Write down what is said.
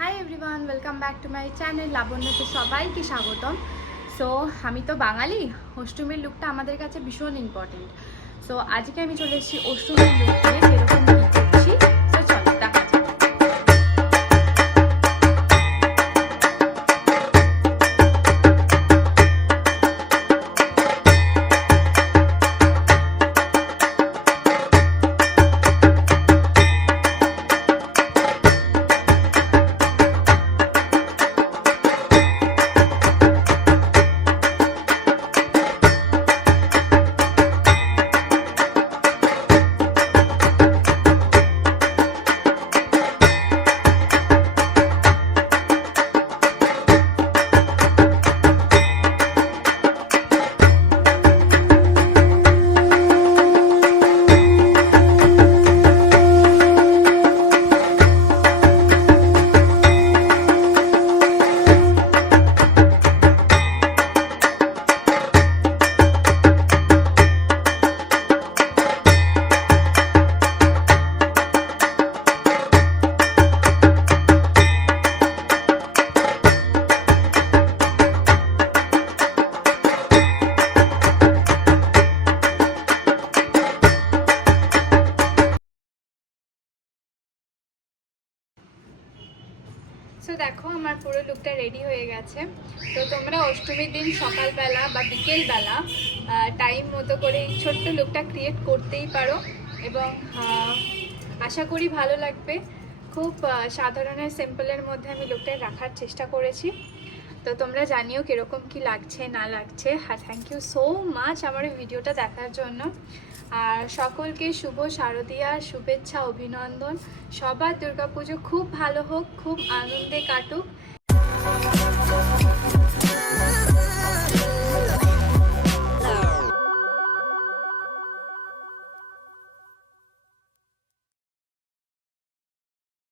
High everyone, welcome back to my channel. লাবণ্যতে সবাইকে স্বাগতম। সো আমি তো বাঙালি, অষ্টমীর লুকটা আমাদের কাছে ভীষণ ইম্পর্টেন্ট। সো আজকে আমি চলে এসেছি অষ্টমীর লুক নিয়ে, কীরকম কী করছি। তো চলো দেখা যাক। সো দেখো, আমার পুরো লুকটা রেডি হয়ে গেছে। তো তোমরা অষ্টমীর দিন সকালবেলা বা বিকেলবেলা টাইম মতো করে এই ছোট্ট লুকটা ক্রিয়েট করতেই পারো এবং আশা করি ভালো লাগবে। খুব সাধারণের সিম্পলের মধ্যে আমি লুকটা রাখার চেষ্টা করেছি। তো তোমরা জানিও কীরকম কি লাগছে না লাগছে। আর থ্যাংক ইউ সো মাচ আমার এই ভিডিওটা দেখার জন্য। আর সকলকে শুভ শারদীয়ার শুভেচ্ছা, অভিনন্দন। সবার দুর্গাপুজো খুব ভালো হোক, খুব আনন্দে কাটুক।